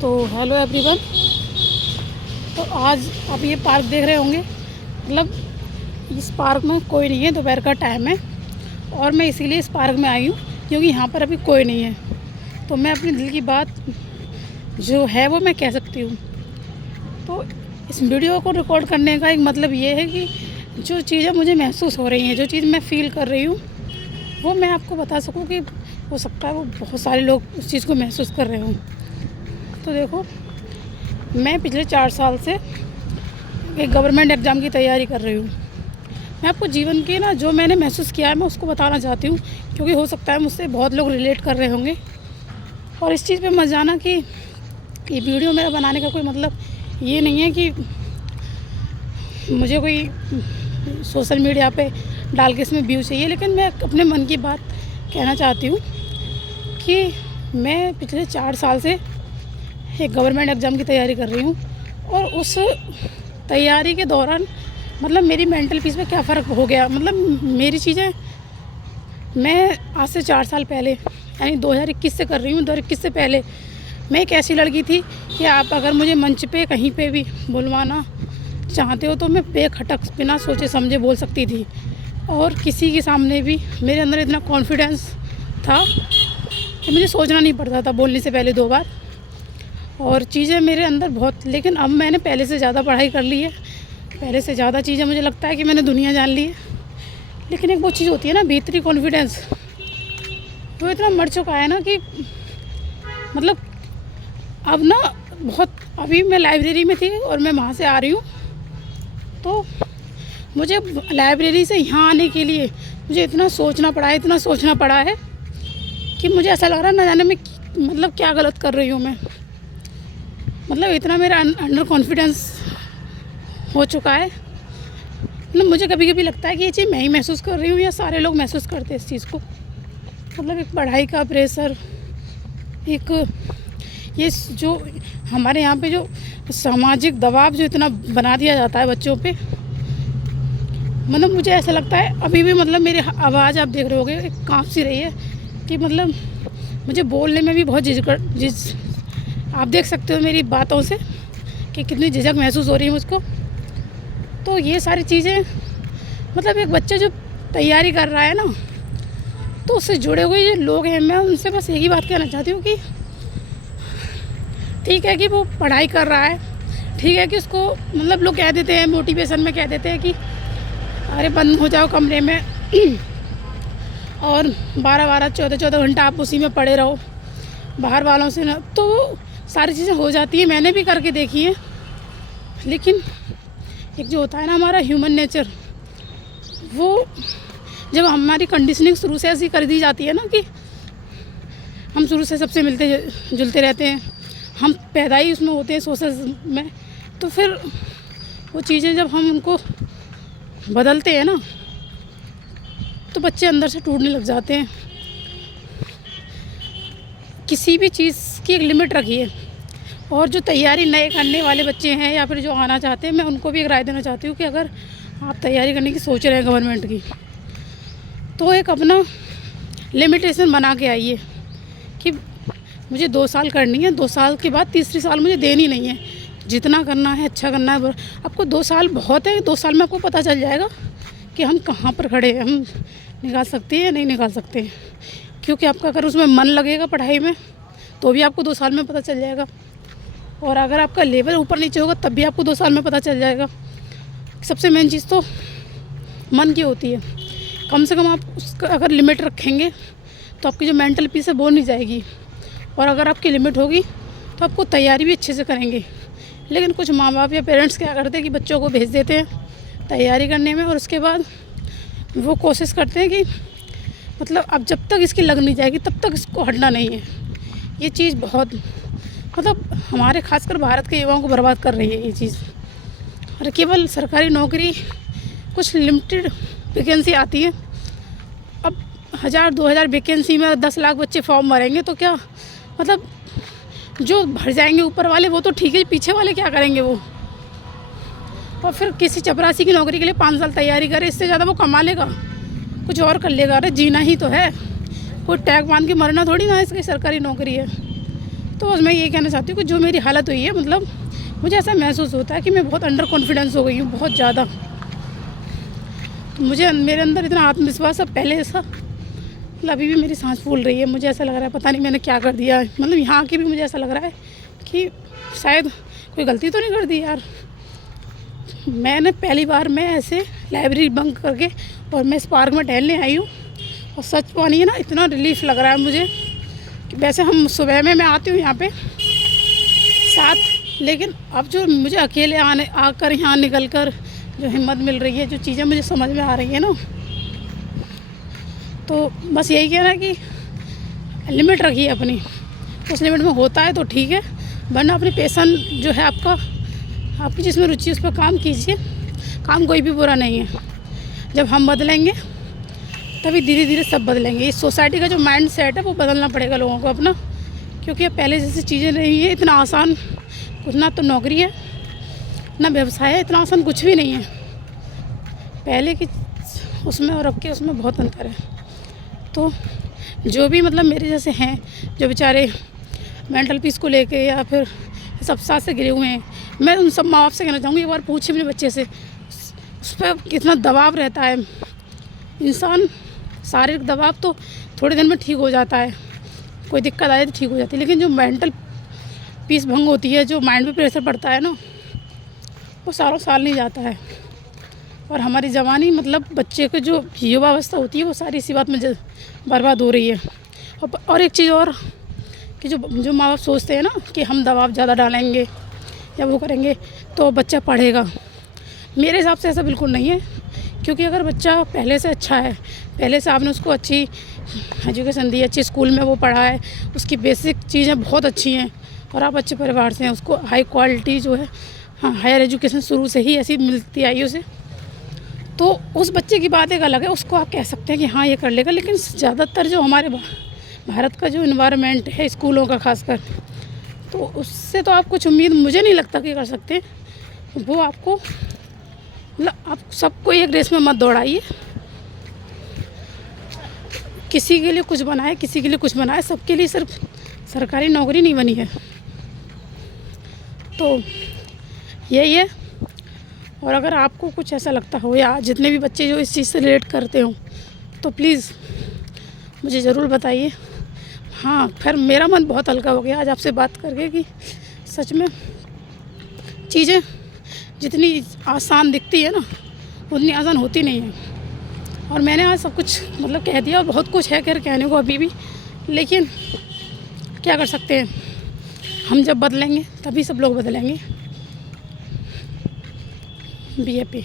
तो hello everyone. तो आज आप ये पार्क देख रहे होंगे, मतलब इस पार्क में कोई नहीं है, दोपहर का टाइम है और मैं इसीलिए इस पार्क में आई हूँ क्योंकि यहाँ पर अभी कोई नहीं है। तो मैं अपने दिल की बात जो है वो मैं कह सकती हूँ। तो इस वीडियो को रिकॉर्ड करने का एक मतलब ये है कि जो चीज़ें मुझे महसूस हो रही हैं, जो चीज़ मैं फ़ील कर रही हूँ, वो मैं आपको बता सकूँ कि हो सकता है वो बहुत सारे लोग उस चीज़ को महसूस कर रहे हों। तो देखो, मैं पिछले 4 साल से एक गवर्नमेंट एग्ज़ाम की तैयारी कर रही हूँ। मैं आपको जीवन के ना जो मैंने महसूस किया है मैं उसको बताना चाहती हूँ, क्योंकि हो सकता है मुझसे बहुत लोग रिलेट कर रहे होंगे। और इस चीज़ पे मत जाना कि ये वीडियो मेरा बनाने का कोई मतलब ये नहीं है कि मुझे कोई सोशल मीडिया पे डाल के इसमें व्यू चाहिए, लेकिन मैं अपने मन की बात कहना चाहती हूँ कि मैं पिछले 4 साल से एक गवर्नमेंट एग्ज़ाम की तैयारी कर रही हूँ और उस तैयारी के दौरान मतलब मेरी मेंटल पीस में क्या फ़र्क हो गया। मतलब मेरी चीज़ें मैं आज से 4 साल पहले यानी 2021 से कर रही हूँ। 2021 से पहले मैं एक ऐसी लड़की थी कि आप अगर मुझे मंच पे कहीं पे भी बुलवाना चाहते हो तो मैं बेखटक बिना सोचे समझे बोल सकती थी, और किसी के सामने भी मेरे अंदर इतना कॉन्फिडेंस था कि मुझे सोचना नहीं पड़ता था बोलने से पहले 2 बार। और चीज़ें मेरे अंदर बहुत, लेकिन अब मैंने पहले से ज़्यादा पढ़ाई कर ली है, पहले से ज़्यादा चीज़ें मुझे लगता है कि मैंने दुनिया जान ली है। लेकिन एक वो चीज़ होती है ना, भीतरी कॉन्फिडेंस, वो इतना मर चुका है ना कि मतलब अब ना बहुत, अभी मैं लाइब्रेरी में थी और मैं वहाँ से आ रही हूँ तो मुझे लाइब्रेरी से यहाँ आने के लिए मुझे इतना सोचना पड़ा है कि मुझे ऐसा लग रहा है ना जाने मैं मतलब क्या गलत कर रही हूँ मैं। मतलब इतना मेरा अंडर कॉन्फिडेंस हो चुका है। मतलब मुझे कभी कभी लगता है कि ये चीज़ मैं ही महसूस कर रही हूँ या सारे लोग महसूस करते हैं इस चीज़ को। मतलब एक पढ़ाई का प्रेशर, एक ये जो हमारे यहाँ पे जो सामाजिक दबाव जो इतना बना दिया जाता है बच्चों पे, मतलब मुझे ऐसा लगता है अभी भी मतलब मेरी आवाज़ आप देख रहे होगे एक काँप सी रही है कि मतलब मुझे बोलने में भी बहुत आप देख सकते हो मेरी बातों से कि कितनी झिझक महसूस हो रही है मुझको। तो ये सारी चीज़ें, मतलब एक बच्चा जो तैयारी कर रहा है ना, तो उससे जुड़े हुए जो लोग हैं, मैं उनसे बस यही बात कहना चाहती हूँ कि ठीक है कि वो पढ़ाई कर रहा है, ठीक है कि उसको मतलब लोग कह देते हैं मोटिवेशन में, कह देते हैं कि अरे बंद हो जाओ कमरे में और 12-12 14-14 घंटा आप उसी में पड़े रहो बाहर वालों से ना, तो सारी चीज़ें हो जाती हैं, मैंने भी करके देखी है। लेकिन एक जो होता है ना हमारा ह्यूमन नेचर, वो जब हमारी कंडीशनिंग शुरू से ऐसी कर दी जाती है ना कि हम शुरू से सबसे मिलते जुलते रहते हैं, हम पैदा ही उसमें होते हैं सोशल में, तो फिर वो चीज़ें जब हम उनको बदलते हैं ना तो बच्चे अंदर से टूटने लग जाते हैं। किसी भी चीज़ की एक लिमिट रखिए। और जो तैयारी नए करने वाले बच्चे हैं या फिर जो आना चाहते हैं, मैं उनको भी एक राय देना चाहती हूँ कि अगर आप तैयारी करने की सोच रहे हैं गवर्नमेंट की, तो एक अपना लिमिटेशन बना के आइए कि मुझे 2 साल करनी है, 2 साल के बाद तीसरी साल मुझे देनी नहीं है, जितना करना है अच्छा करना है। आपको 2 साल बहुत है, 2 साल में आपको पता चल जाएगा कि हम कहाँ पर खड़े हैं, हम निकाल सकते हैं या नहीं निकाल सकते हैं। क्योंकि आपका अगर उसमें मन लगेगा पढ़ाई में तो भी आपको 2 साल में पता चल जाएगा, और अगर आपका लेवल ऊपर नीचे होगा तब भी आपको 2 साल में पता चल जाएगा। सबसे मेन चीज़ तो मन की होती है। कम से कम आप उसका अगर लिमिट रखेंगे तो आपकी जो मेंटल पीस है वो नहीं जाएगी, और अगर आपकी लिमिट होगी तो आपको तैयारी भी अच्छे से करेंगे। लेकिन कुछ माँ बाप या पेरेंट्स क्या करते हैं कि बच्चों को भेज देते हैं तैयारी करने में, और उसके बाद वो कोशिश करते हैं कि मतलब अब जब तक इसकी लग नहीं जाएगी तब तक इसको हटना नहीं है। ये चीज़ बहुत मतलब हमारे खासकर भारत के युवाओं को बर्बाद कर रही है ये चीज़। और केवल सरकारी नौकरी कुछ लिमिटेड वैकेंसी आती है, अब 1000-2000 वैकेंसी में 10 लाख बच्चे फॉर्म भरेंगे तो क्या मतलब जो भर जाएंगे ऊपर वाले वो तो ठीक है, पीछे वाले क्या करेंगे वो। और फिर किसी चपरासी की नौकरी के लिए 5 साल तैयारी करे, इससे ज़्यादा वो कमा लेगा, कुछ और कर लेगा। अरे जीना ही तो है, कोई टैग बांध के मरना थोड़ी ना, इसकी सरकारी नौकरी है। तो बस मैं ये कहना चाहती हूँ कि जो मेरी हालत हुई है, मतलब मुझे ऐसा महसूस होता है कि मैं बहुत अंडर कॉन्फिडेंस हो गई हूँ, बहुत ज़्यादा। मुझे मेरे अंदर इतना आत्मविश्वास है पहले जैसा, मतलब अभी भी मेरी सांस फूल रही है। मुझे ऐसा लग रहा है पता नहीं मैंने क्या कर दिया, मतलब यहाँ आके भी मुझे ऐसा लग रहा है कि शायद कोई गलती तो नहीं कर दी यार। मैंने पहली बार मैं ऐसे लाइब्रेरी बंक करके और मैं इस पार्क में टहलने आई हूँ, और सच मानिए ना, इतना रिलीफ लग रहा है मुझे कि वैसे हम सुबह में मैं आती हूँ यहाँ पे साथ, लेकिन अब जो मुझे अकेले आकर यहाँ निकल कर जो हिम्मत मिल रही है, जो चीज़ें मुझे समझ में आ रही है ना, तो बस यही कहना है कि लिमिट रखिए अपनी। उस लिमिट में होता है तो ठीक है, वरना अपनी पैशन जो है आपकी जिसमें रुचि, उस पर काम कीजिए। काम कोई भी बुरा नहीं है। जब हम बदलेंगे तभी धीरे धीरे सब बदलेंगे। इस सोसाइटी का जो माइंड सेट है वो बदलना पड़ेगा लोगों को अपना, क्योंकि अब पहले जैसी चीज़ें नहीं है। इतना आसान कुछ ना तो नौकरी है ना व्यवसाय है, इतना आसान कुछ भी नहीं है। पहले की उसमें और अब के उसमें बहुत अंतर है। तो जो भी मतलब मेरे जैसे हैं, जो बेचारे मेंटल पीस को लेके या फिर सब साथ से घिरे हुए हैं, मैं उन सब माँ बाप से कहना चाहूँगी, एक बार पूछिए अपने बच्चे से, उस पर कितना दबाव रहता है। इंसान शारीरिक दबाव तो थोड़े दिन में ठीक हो जाता है, कोई दिक्कत आए तो ठीक हो जाती है, लेकिन जो मेंटल पीस भंग होती है, जो माइंड पे प्रेशर पड़ता है ना, वो सालों साल नहीं जाता है। और हमारी जवानी, मतलब बच्चे की जो युवावस्था होती है, वो सारी इसी बात में बर्बाद हो रही है। और एक चीज़ और कि जो माँ बाप सोचते हैं ना कि हम दबाव ज़्यादा डालेंगे या वो करेंगे तो बच्चा पढ़ेगा, मेरे हिसाब से ऐसा बिल्कुल नहीं है। क्योंकि अगर बच्चा पहले से अच्छा है, पहले से आपने उसको अच्छी एजुकेशन दी, अच्छी स्कूल में वो पढ़ा है, उसकी बेसिक चीज़ें बहुत अच्छी हैं, और आप अच्छे परिवार से हैं, उसको हाई क्वालिटी जो है, हाँ, हायर एजुकेशन शुरू से ही ऐसी मिलती आई उसे, तो उस बच्चे की बात एक अलग है, उसको आप कह सकते हैं कि हाँ ये कर लेगा। लेकिन ज़्यादातर जो हमारे भारत का जो इन्वायरमेंट है स्कूलों का खासकर, तो उससे तो आप कुछ उम्मीद मुझे नहीं लगता कि कर सकते। वो आपको, मतलब आप सबको एक रेस में मत दौड़ाइए। किसी के लिए कुछ बनाए, किसी के लिए कुछ बनाए, सबके लिए सिर्फ सरकारी नौकरी नहीं बनी है। तो यही है। और अगर आपको कुछ ऐसा लगता हो, या जितने भी बच्चे जो इस चीज़ से रिलेट करते हो, तो प्लीज़ मुझे ज़रूर बताइए। हाँ, फिर मेरा मन बहुत हल्का हो गया आज आपसे बात करके कि सच में चीज़ें जितनी आसान दिखती है ना, उतनी आसान होती नहीं है। और मैंने आज सब कुछ मतलब कह दिया, और बहुत कुछ है खैर कहने को अभी भी, लेकिन क्या कर सकते हैं। हम जब बदलेंगे तभी सब लोग बदलेंगे। BAP।